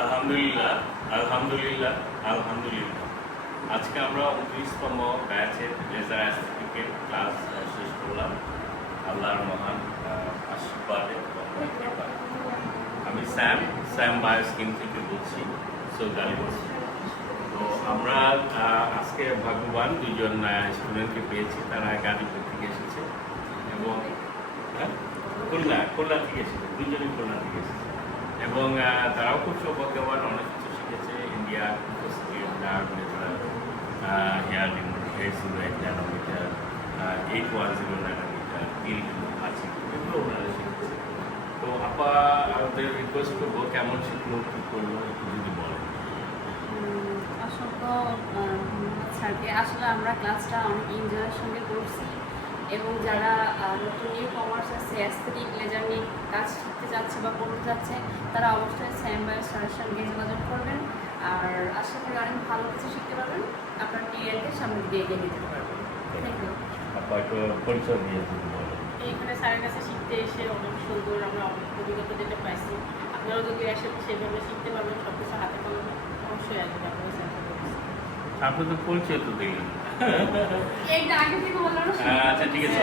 আলহামদুলিল্লাহ, আলহামদুলিল্লাহ, আলহামদুলিল্লাহ। আজকে আমরা 29তম ব্যাচের লেজার অ্যাস্থেটিকের ক্লাস শেষ করলাম আল্লাহর মহান আশীর্বাদে এবং কৃপায়। আমি স্যাম বায়োস্কিন থেকে বলছি, সৌদি আরব। তো আমরা আজকে ভাগ্যবান দুজন স্টুডেন্টকে পেয়েছি, তারা গাজীপুর থেকে এসেছে এবং খুলনা থেকে এসেছে, দুজনই খুলনা থেকে এসেছে এবং তারাও খুব সৌভাগ্যবান, অনেক কিছু শিখেছে। ইন্ডিয়া হেয়ার সুরাইট ন্যানোমিটার, 810 ন্যানোমিটার, তিল আছে, এগুলো ওনারা শিখেছে। তো আমাদের রিকোয়েস্ট করবো কেমন শিখলো, কী করলো একটু যদি বলেন। অসংখ্য ধন্যবাদ স্যারকে। আসলে আমরা ক্লাসটা অনেক এনজয়ের সঙ্গে করছি এবং যারা নতুন নিউ কমার্স আছে, অ্যাস্থেটিক লেজার নিয়ে কাজ শিখতে যাচ্ছে বা করতে যাচ্ছে, তারা অবশ্যই স্যাম বাই স্যারের সঙ্গে যোগাযোগ করবেন। আর আশা করি অনেক ভালো কিছু শিখতে পারবেন, আপনার ক্যারিয়ারকে সামনে দিয়ে এগিয়ে নিতে পারবেন। Thank you. পরিচয় দিয়ে যদি বলেন। এইখানে স্যারের কাছে শিখতে এসে অনেক সুন্দর আমরা অভিজ্ঞতা যেটা পাইছি। আপনারাও যদি আসে সেভাবে শিখতে পারবেন, সব কিছু হাতে কলমে অবশ্যই আসবেন আপনারা স্যারকে বলছি। আপনি তো পরিচয় তো দিলেন। এইটা আগে থেকে বললাম না। আচ্ছা ঠিক আছে।